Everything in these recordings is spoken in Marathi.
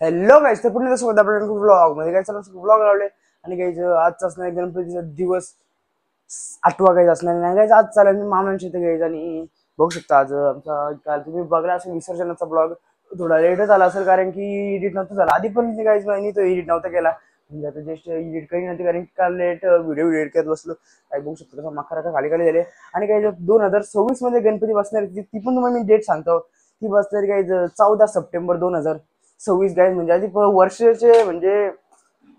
हॅलो गाईस, तर पुन्हा सोबत आपल्याला ब्लॉग मध्ये काय चालू ब्लॉग लावले आणि गाईज आजचा असणार गणपतीचा दिवस 8वा गाईज असणार नाही गाईज. आज चालेल मी मामांच्या इथे गाईज आणि बघू शकता आज आमचा काल तुम्ही बघला असेल विसर्जनाचा ब्लॉग थोडा लेटच आला असेल कारण की एडिट नव्हतं झाला आधी पण गाईज मी तो एडिट नव्हता केला म्हणजे आता जस्ट एडिट करी नव्हती कारण की काल लेट व्हिडिओ एडिट करत बसलो. काय बघू शकतो कसं मखराचा खाली खाली झाले आणि काही 2026 मध्ये गणपती बसणार ती पण तुम्हाला मी डेट सांगतो. ती बसणार गाईज 14 सप्टेंबर 2026 गाईज म्हणजे आधी वर्षाचे म्हणजे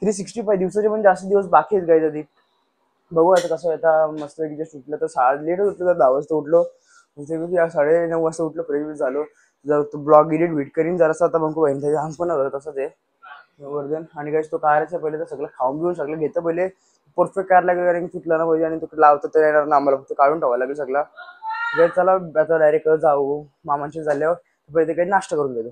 365 दिवसाचे पण जास्त दिवस बाकी आहेत गाईज. आधी बघू आता कसं आता मस्त जस्ट उठलं तर लेट होतं तर 10 वाजता उठलो म्हणजे 9:30 वाजता उठलो फ्रेश झालो. जर तो ब्लॉग एडिट व्हिट करीन जरासा आता बंकू बहिणी अंग पण होतं तसं ते वर्धन आणि गाईज तो कारचा पहिले तर सगळं खाऊन घेऊन सगळं घेतं पहिले परफेक्ट कार लागेल कारण की तुटला ना पाहिजे आणि तो लावतं तर येणार ना आम्हाला फक्त काढून ठेवायला लागेल सगळं. गाईज चला आता डायरेक्ट जाऊ मामांशी झाल्यावर पहिले काही नाश्ता करून देतो.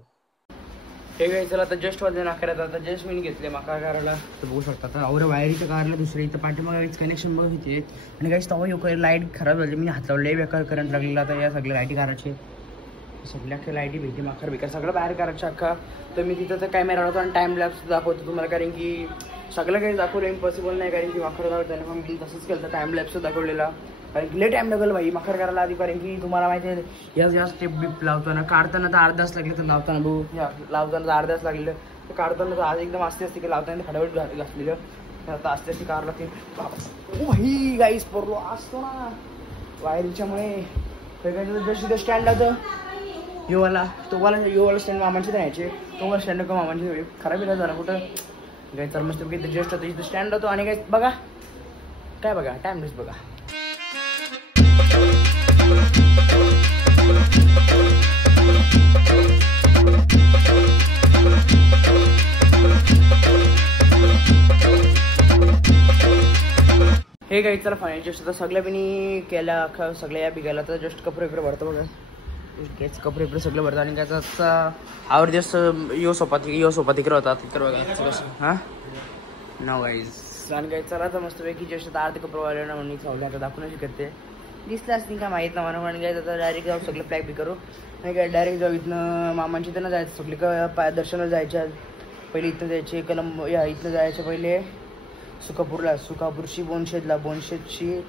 हे गाईज चला आता जस्ट वाजले नाकारात आता जस्ट मी घेतले माका कारला तर बघू शकता आता और वायरीच्या कारला दुसऱ्या इथं पाठीमागे कनेक्शन बघ होते आणि गाईज तवा येऊ लाईट खराब झाली मी हात लावले बेकार करंट लागलेला आता या सगळ्या लाईटी काराचे सगळ्या अख्ख्या लाईटी भेटते माखर बेकार सगळं बाहेर करायचं अख्खा. तर मी तिथं तर कॅमेरा होतो आणि टाइम लॅप्स दाखवतो तुम्हाला कारण की सगळं काही दाखवलं इम्पॉसिबल नाही कारण की माखर दाखवताना मग मी तसंच केलं टाइम लॅप्स दाखवलेला कारण की लेट टाइम लागेल भाई माखर करायला आधी कारण की तुम्हाला माहिती आहे या स्टेप बिप लावताना काढताना तर अर्धा तास लागले तर लावताना भाऊ लावताना तर अर्धा तास लागलेलं तर काढताना तर आज एकदम आस्ते असते की लावताना फटाफट घातलेलं असलेलं तर आता आस्ते असते कार लागते भाई गाईस पडलो असतो ना वायरीच्यामुळे जस्ट स्टँड लावतं योवाला योवाला स्टँड मामांचे द्यायचे तो स्टँड का मामांचे खराब येतात जरा कुठं काय तर मस्त इथं जस्ट होतं इथं स्टँड होतो आणि काय बघा काय बघा टाइमलेस बघा. हे काही तर फायनान्शियल सगळ्या बिनी केल्या अख्खा सगळ्या या बिघायला तर जस्ट कपडे वगैरे भरतो बघा तेच कपडे वगैरे सगळं भरतं आणि त्याचा आवर दिवस यो सोपा तिकडे होता तिकडे बघा कसं हां नाव गाईज आणि काय चला तर मस्तपैकी जस्ट अर्धे कपडे वाले ना म्हणून खावले आता दाखवून करते दिसलं असतील का माहीत ना मला म्हणून काय आता डायरेक्ट जाऊ सगळं पॅक बी करू आणि काय डायरेक्ट जाऊ इथनं मामांची इथं जायचं सगळी का दर्शनाला जायच्या पहिले इथं जायचे इथनं जायचे पहिले सुकापूरची बोनशेतची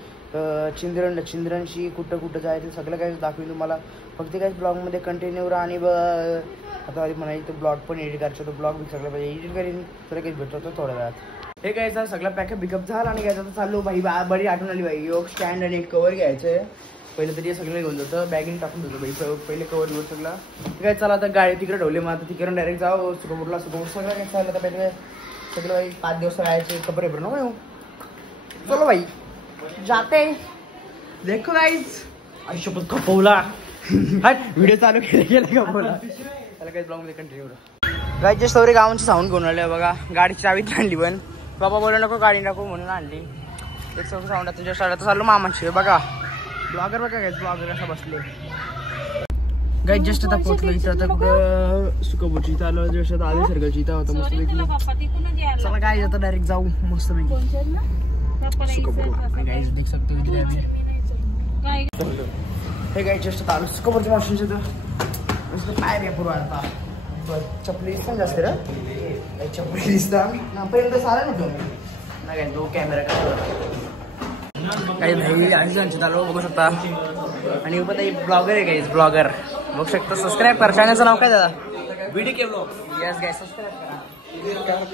चिंद्रणशी कुठं जायचं सगळं काही दाखवेन तुम्हाला फक्त काही ब्लॉगमध्ये कंटिन्यू राहा आणि आता आधी म्हणायचं ब्लॉग पण एडिट करायचं तो ब्लॉग बी सगळं पाहिजे एडिट करीन तर काही भेटतो तो थोड्या वेळात. हे काय सगळं पॅकअप बिकअप झाला आणि घ्यायचं तर चाललो भाई बरी आठवण आली भाई योग स्टँड आणि एक कवर घ्यायचं पहिलं तरी सगळं घेऊन जातं बॅगिंग टाकून देतो भाई पहिले कवर घेऊ सगळं काय चला आता गाडी तिकडे ठेवले मग आता तिकडून डायरेक्ट जाऊ सुकापूर सगळं काय चाललं तर पहिले सगळं भाई 5 दिवस राहायचे कपडे भरून नको येऊ चलो भाई जाते देखो गाईज आयुष्यपत खपवला व्हिडिओ चालू केला खपवला त्याला काही ब्लॉग मध्ये कंटिन्यू गाईज जस्ट सौरे गावांची साऊंड घेऊन आले बघा गाडीची चावीत आणली पण बाबा बोलू नको गाडी नको म्हणून आणली एक सौर साऊंड आता जस्ट आला तर चाललो मामाची बघा ब्लॉगर बघा गाईज ब्लॉगर कसा बसले गाईज जस्ट आता पोहोचलो इथं आता कुठं सुकापूरची इथं आलो जस्ट आता आले सर्कलची इथं होतं मस्तपैकी चला गाईज आता डायरेक्ट जाऊ मस्तपैकी सुकापूर गाईज देख सकते हो इकडे आम्ही हे गाईज जस्ट आलो सुकापूरच्या मावशींच्या इथं पाय बी पूर्व आता चपली दिसत जास्त रे चपली दिसतं आम्ही पर्यंत सारा नव्हतो नाही काय तो कॅमेरा काही भाई आधी चालू बघू शकता आणि ब्लॉगर आहे गाईज ब्लॉगर बघू शकता सबस्क्राईब करा चॅनलचं नाव काय दादा व्हिडिओ केलो यस गाईज सबस्क्राईब करा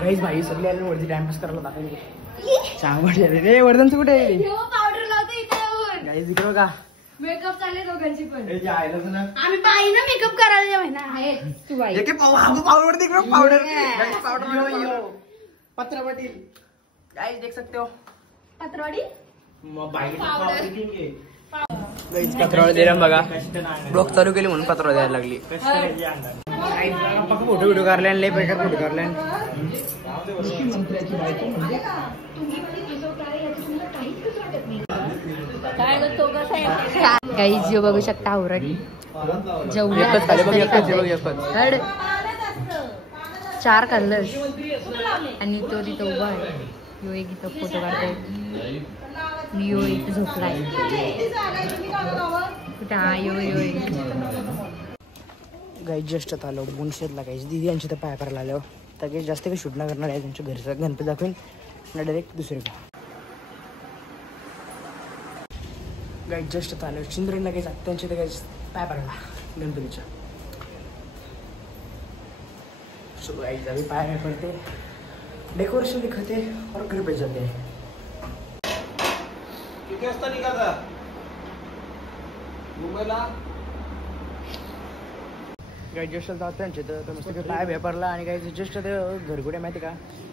गाईज भाई सगळे आले वरती टाइमपास करायला दाखवले चांग वाटले रे वर्धनचं कुठे गाईज इकडे बघा मेकअप चालले दोघांची पण आम्ही पाहिजे मेकअप करायला तू बाई पावडर पत्रवाडी गाइस देख सकते हो पत्रवाडी पत्रवाडी दे रहा बघा ब्लॉग चालू केली म्हणून पत्रवाडी द्यायला लागली फोटो व्हिडिओ काढले लय बेकार फोटो काढले गाईज जो बघू शकता आवरडी जेवढे 4 कलर्स आणि तो तिथं उभा आहे यो एक इथं फोटो काढतोय मी यो इथं झोपलाय गाई जस्ट आलो मुनशेतला गाईज दीदी यांच्या तर पाय करायला आलो तर काही जास्त काही शूट नाही करणार आहे त्यांच्या घरचं गणपती दाखवेन ना डायरेक्ट दुसरे गाई जस्ट आलो चिंद्रेला काही त्यांच्या तर काही पाय पडला गणपतीच्या सो गाईज अभी पाय पडते डेकोरेशन दिखते और घर पे जाते हैं किती वाजता निघाला मुंबईला गाई जस्ट जातो त्यांचे तर मस्त काही पाय व्यापारला आणि काही जस्ट ते घरगुड्या माहिती का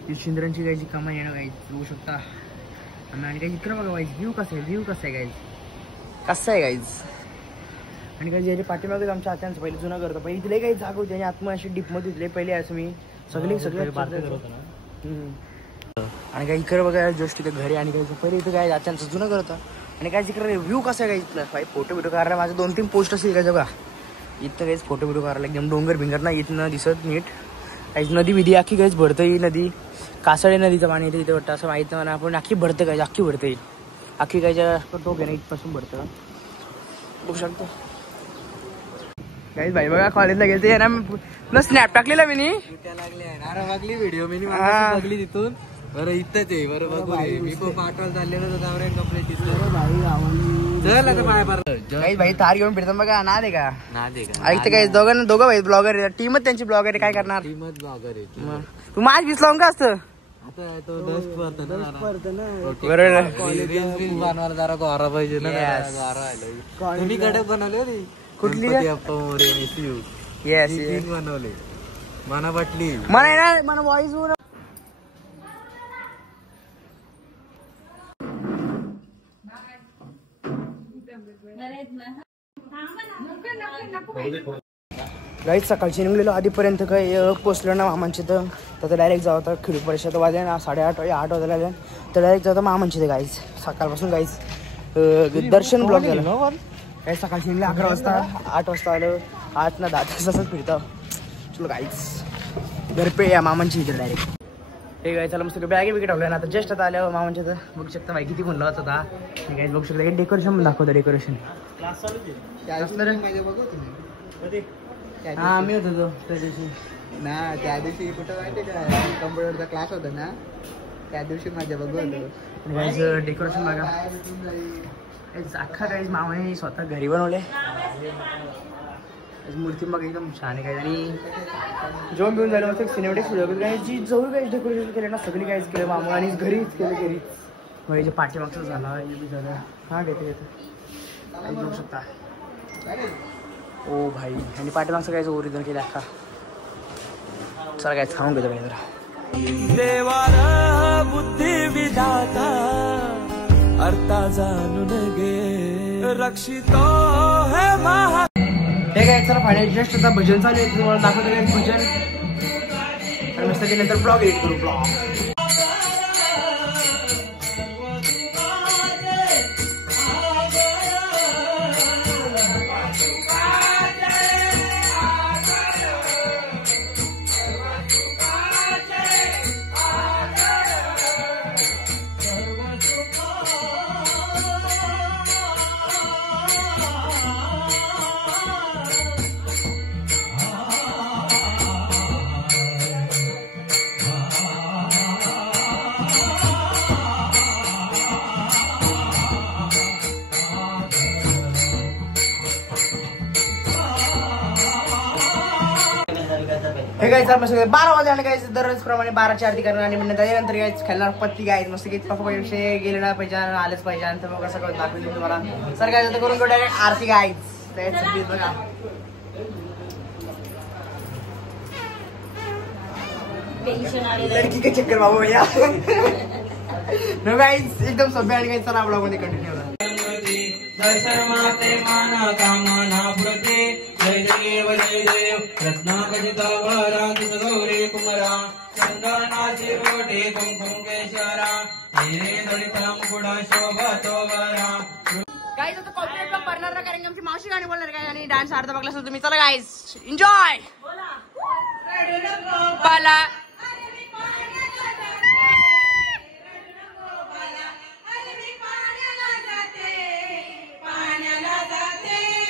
ही शिंद्रांची गायची कामं येणं गाईज बघू शकता आणि काही इकडं बघा गाईज व्ह्यू कसं आहे गाईज कसं आहे गाईज आणि काही जे पाठीमागे आमच्या आत्यांचं पहिले जुनं करतं पहिले तिथे काही जागा होती आणि आत्मा अशी डीपमध्ये तिथले पहिले असं मी सगळे आणि काही इकडे बघा जस्ट तिथे घरी आणि काही पहिले इथं काय आत्यांचं जुनं करतं आणि काय तिकडे व्ह्यू कसं आहे काही भाई फोटो बिटो काढायला माझे 2-3 पोस्ट असेल का बघा इथं काहीच फोटो बिटो काढायला एकदम डोंगर भिंगर नाही इथं दिसत नीट काहीच नदी विधी अख्खी काहीच भरतं ही नदी कासळे नदीचं पाणी येतं तिथे वाटतं असं माहीत नाही आपण अख्खी भरतं काय अख्खी भरतं येईल अख्खी कायच्या तो घेणं इथपासून भरतं बघू शकतो काहीच भाई बघा कॉलेजला गेलते ना स्नॅप टाकलेला मी लागली व्हिडिओ मी बघली तिथून बरं इथंच आहे बरं बघू मी पण पाठवायला चाललेलो तर कपडे चल आता पाय काही भाई थार घेऊन फिरतात बघा ना दे का ऐकते काय दोघं भाई ब्लॉगर टीमच त्यांची ब्लॉगर आहे काय करणार ब्लॉगर आहे तू माझ भिसला का असतं आता तो दस्ट पडतं ना बरोबर बनवायला जरा गोरा पाहिजे ना गोरा तुम्ही कडक बनवले होती कुठली येस बनवले मना पटली मला वॉइस वर गाईच सकाळची निघलेलो आधीपर्यंत काही पोचलो ना मामांची तर डायरेक्ट जाऊ तर खिडी परिषद वाजले ना 8:30 या 8 वाजायला तर डायरेक्ट जातं मामांची ते गाईच सकाळपासून गाईच दर्शन ब्लॉक झालं काही सकाळची निघले 11 वाजता 8 वाजता आलं 8 ना 10 तासाच फिरतं चलो गाईच घर पे या मामांची इथे डायरेक्ट हे गाय चला मस्त बॅगे बिगे ठेवलं ना आता जस्ट आता आल्यावर मामांच्या तर बघू शकता बाई किती म्हणलं होता हे गाईज बघू शकता डेकोरेशन पण दाखवतं डेकोरेशन हा मी होतो त्या दिवशी ना त्या दिवशी कुठं माहिती का कम्प्युटरचा क्लास होता ना त्या दिवशी माझ्या बघू होतो गाईज डेकोरेशन बघा अख्खा गाईज मामाने स्वतः घरी बनवले मूर्ती बघा एकदम छान आहे काय आणि जेवण घेऊन झालं मस्त सिनेमॅटिक व्हिडिओ जी जवळ काही डेकोरेशन केलं ना सगळी काहीच केलं मामा आणि घरीच केलं घरीच मग याच्या पाठीमागचं झालं हे झालं हां घेते बघू शकता ओ भाई आणि पाठीमागचं काहीच ओरिजिनल केलं अख्खा चला काय खाऊन घेतो काय जरा देवाला बुद्धी विधाता अर्था जाणून घे रक्षितो हे महा हे काय चला फायनल जस्ट आता भजन चालू आहे तुम्हाला दाखवतो काय भजन आणि मस्त नंतर ब्लॉग एडिट करू ब्लॉग हे काय सर मस्त 12 वाजता आणि काय दररोज प्रमाणे 12ची आरती करणार आणि त्यानंतर काय खेळणार पत्ती गायत मस्त की पप्पा विषय गेले ना पाहिजे आलेच पाहिजे आणि मग कसं करून दाखवेल तुम्हाला सर काय करून डायरेक्ट आरती गायच बघा लड़की के चक्कर बाबू भैया नो गाइस एकदम सभ्य आणि काय चला ब्लॉग मध्ये कंटिन्यू करा दर्शन माते माना कामना पुरते जय देव रत्नागजिता वरांकित गौरी कुमरा चंदनाचे रोटे कुंकुम केशरा हिरे दलिता मुकुडा शोभतो वरा गाइस आता कॉपीराइट ब्लॉग करणार ना कारण की आमची मावशी गाणी बोलणार काय आणि डान्स अर्धा बघला असेल तुम्ही चला गाइस एन्जॉय बोला पाण्याला जाते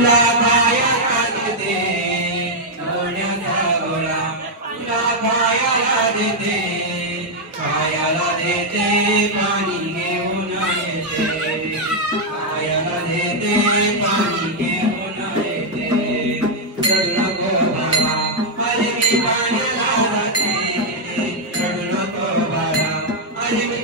तुला खायला देते लोण्याचा गोळा तुला खायला देते पाणी घेऊन येते खायला देते पाणी घेऊन येते रडू नको बाळा अरे मी पाण्याला जाते रडू नको बाळा अरे मी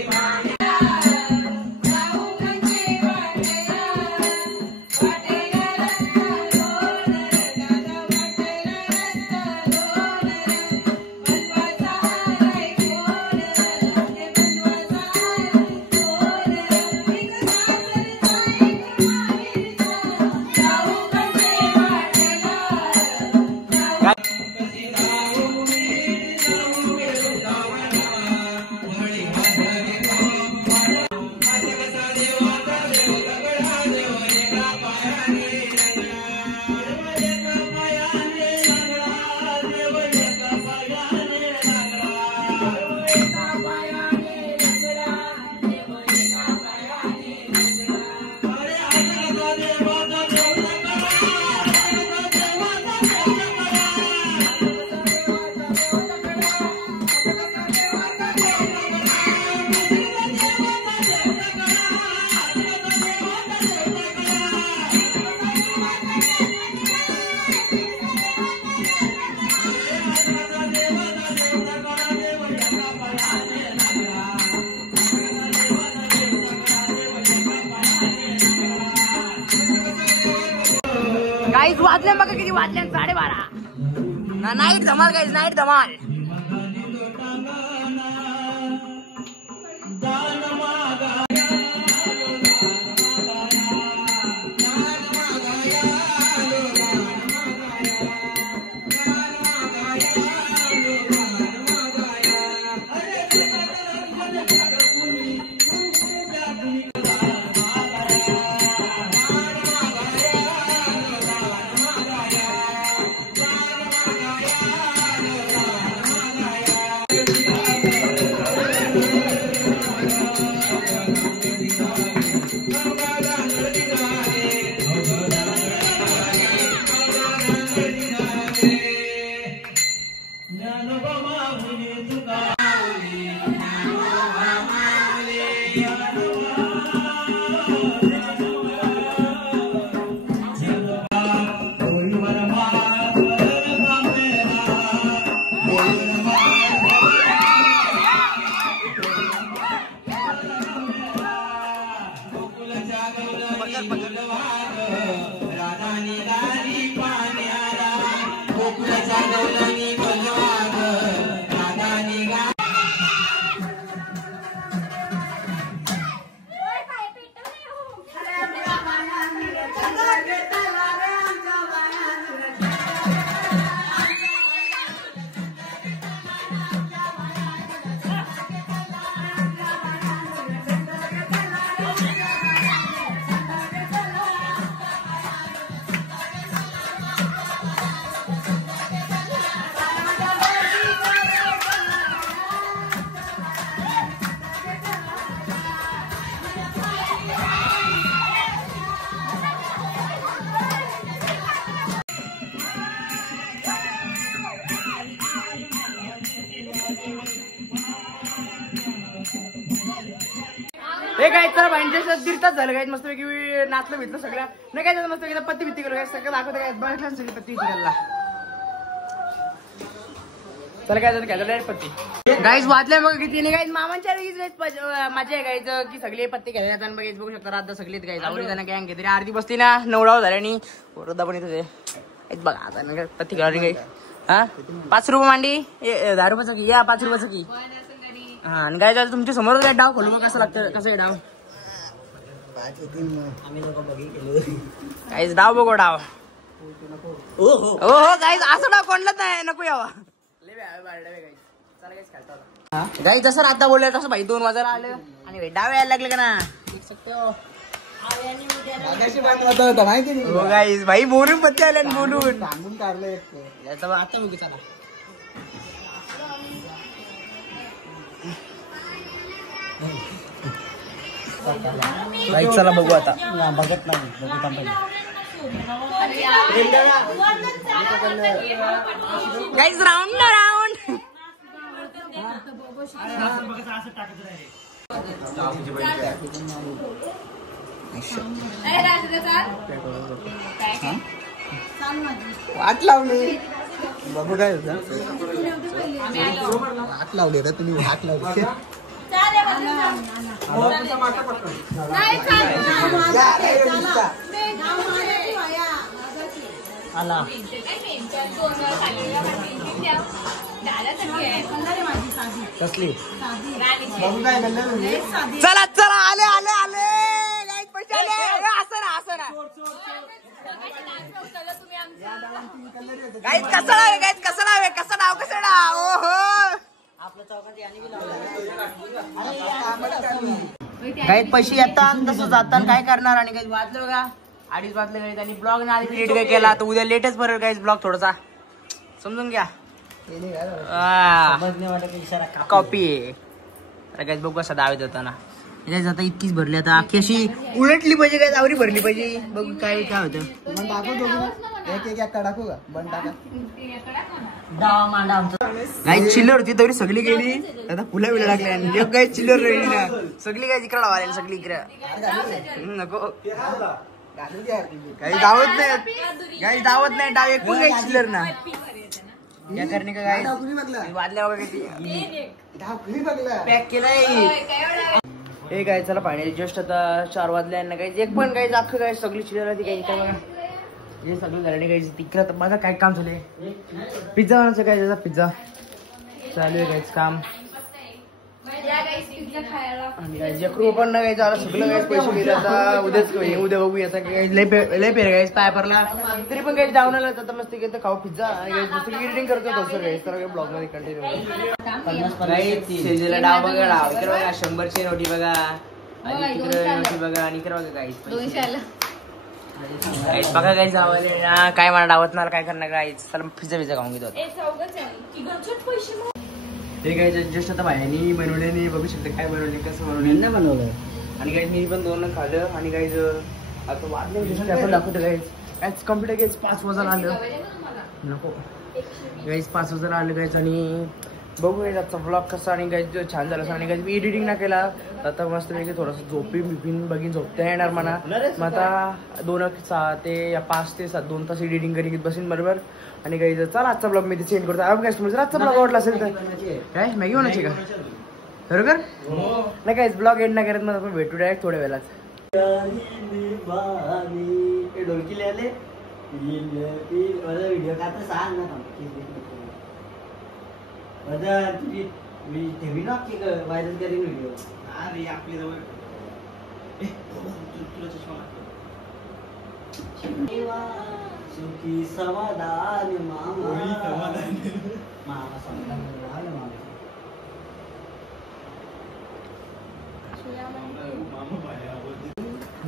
गाईज वाजले बघा किती वाजले 12:30 नाईट धमाल गाईज नाईट धमाल हे काय तर भाईंच्या दीड झालं काय मस्त पैकी नाचलं भेटलं सगळं नाही काय मस्त पैकी पत्ती बित्ती केलं काय सगळं दाखवतं काय बघितलं सगळी पत्ती बित्ती चला काय झालं काय पत्ती गाईज वाचल्या मग किती नाही गाईज मामांच्या माझ्या आहे गायचं की सगळे पत्ते घ्यायला जाताना बघायचं बघू शकता आता सगळेच गाईज आवडी जाणं गँग घेतली अर्धी बसली ना 9 झाल्या आणि वरदा पण इथं बघा आता पत्ती घालून काही हा 5 रुपये मांडी 10 रुपयाचं की या 5 रुपयाचं की हा आणि काय झालं तुमच्या समोर काय डाव खोलू कसं लागतं कसं आहे डाव काहीच डाव बघो डाव हो काहीच असं डाव कोणलाच नाही नको यावा गाई जसं आता बोलले तसं भाई 2 वाजायला आलं आणि डाव यायला लागले का ना हो गाईज भाई बोलून पत्ते आले बोलून सांगून काढलं आता बघू चला चला बघू आता बघत नाही गाइस राउंड ना राउंड वाट लावली बाबू काय होतं वाट लावली रे तुम्ही वाट लावली आला कसली चला चला आले आले आले पैसे आले असं ना असं ना गाईज कसं लावे गाईज कसं लावे कसं नाव कसं नाव गाईज पैसे येतात तसं जातात काय करणार आणि काही वाजलं का 2:30 वाजले गाईज आणि ब्लॉग ना आधी लेट काय केला तर उद्या लेटच भरेल गाईज ब्लॉग थोडासा समजून घ्या कॉपी गाईज बघू कसा दावे जाताना आता इतकीच भरली आता अख्खी अशी उलटली पाहिजे काय आवरी भरली पाहिजे बघ काय काय होतं एक टाकू का बंद टाका गाई चिल्लर होती तरी सगळी गेली आता फुला बिला टाकल्या आणि एक गाई चिल्लर राहिली ना सगळी गाय इकडे लावायला सगळी इकडे नको काही दावत नाही काही दावत नाही डाव एक पण काही चिल्लर ना या करणे का गाई वाजल्या पॅक केलाय हे काय चला फायनली जस्ट आता 4 वाजले ना काही एक पण काही अख्खं काय सगळी चिल्लर होती काही बघा हे सगळं झालं काही तिकडं तर माझं काय काम झालंय पिझ्झा बनायचं काय त्याचा पिझ्झा चालू आहे काहीच काम आणि काय जखरू पण ना काही झालं सगळं काही पैसे गेले आता उद्याच उद्या बघू याचा काही लय पेर गाईस पाय पडला तरी पण काही जाऊन आला आता मस्त काही खाऊ पिझ्झा दुसरी एडिटिंग करतो दुसरं काही तर काही ब्लॉग मध्ये कंटिन्यू शेजेला डाव बघा डाव इकडे बघा 100ची नोटी बघा आणि तिकडे नोटी बघा आणि इकडे बघा काही 200 बघा काही जावले ना काय मला डावत नाही काय करणार काय चला पिझ्झा खाऊन घेतो ते काय जस्ट आता बाहेरनी बनवल्याने बघू शकते काय बनवले कसं बनवलं बनवलं आणि काही मी पण 2 खाल्लं आणि काही आता वाटलं आपण दाखवतो काय कम्प्युटर काहीच 5 वाजता आलं नको काहीच 5 वाजता आलं काहीच आणि बघू आजचा ब्लॉग कसा आणि काही छान झाला आणि काही मी एडिटिंग ना केला आता मस्त पैकी थोडंसं झोपीन बघीन झोपता येणार म्हणा मग आता 2 ते 5 ते 7 2 तास एडिटिंग करीत बसीन बरोबर आणि काही चला आजचा ब्लॉग मी सेंड करतो काय जर आजचा ब्लॉग आवडला असेल तर काय मॅगी होण्याची का बरोबर नाही काय ब्लॉग एंड नाही करत मग आपण भेटू डायरेक्ट थोड्या वेळात ढोलकी लिहाले व्हिडिओ का तर सांग ना मी ठेवी ना की व्हायरल करीन व्हिडिओ अरे आपली जवळ सुखी समाधान मामा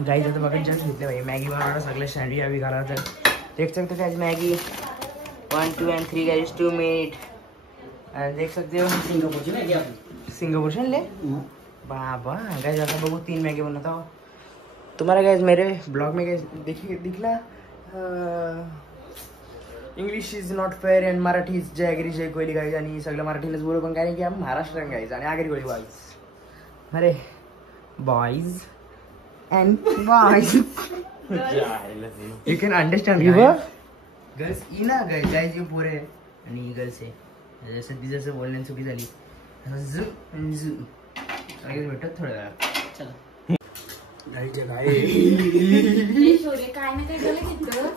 गाईज आता बघा जास्त घेतले भाई मॅगी बनवणार सगळं स्टँडी हवी घाला तर देख सकते guys Maggi 1 2 and 3 guys 2 minute देख सकते हो सिंगापुर से ले बाबा गाइस ऐसा बगो 3 मैगी बनाता हो तुम्हारा गाइस मेरे ब्लॉग में गाइस देखिए दिखला English is not fair and Marathi is जय अग्री जय कोहली गाइस आणि सगळं मराठीलाच बोलू पण काय की आपण महाराष्ट्रीयन गाइस आणि आगरी कोहली बॉयज अरे boys and boys you can understand girls E ना गाइस ये पूरे आणि गर्ल्स आहे जसं बोलण्यात चुकी झाली भेटत थोड्या वेळा चला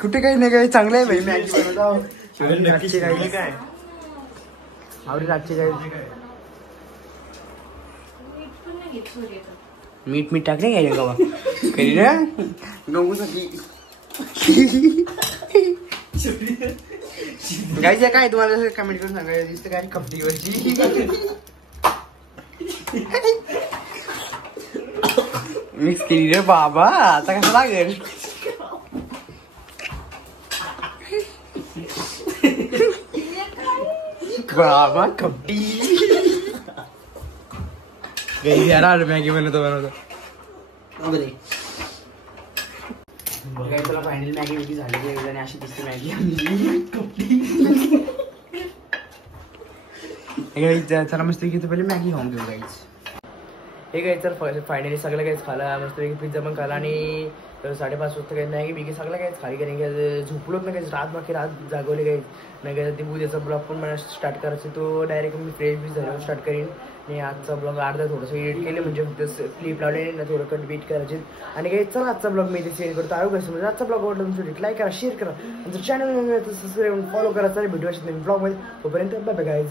कुठे काही नाही काय चांगलं आहे भाई मॅगी बनवतो काय आवडी रातची काय मीठ टाकले काय गावा कधी ना गंगूसाठी गाईज काय तुम्हाला कमेंट करून सांगायला दिसतं काय कपडीवरची मिक्स केली रे बाबा आता कसं लागेल बाबा कपडी गाईज यार मॅगी बनवतो काही चला फायनली मॅगी वेगी झालेली आहे आणि अशी दिसते मॅगी. चला मस्त की पहिले मॅगी खाऊन घेऊ गाईच. हे काय तर फायनली सगळं काहीच खालं मस्त पिझ्झा पण खाला आणि 5:30 वाजता काही मॅगी बिगी सगळं काहीच खाली कारण की झोपलोच ना काही रात बाकी रात जागवले काही नाही काय ते उद्याचा ब्लॉग पण मला स्टार्ट करायचं तो डायरेक्ट मी फ्रेश बी झाल्यावर स्टार्ट करीन आणि आजचा ब्लॉग अर्धा थोडंसं एडिट केले म्हणजे फक्त क्लिप लावले ना थोडं कट बीट करायचे आणि काही चला आजचा ब्लॉग मी इथे शेअर करतो. कसं म्हणजे आजचा ब्लॉग आवडला तुमचं लाईक करा शेअर करा आणि जर चॅनल सबस्क्राईब फॉलो करा चालेल भेटू असेल ब्लॉगमध्ये तोपर्यंत बाय बाय गाईज.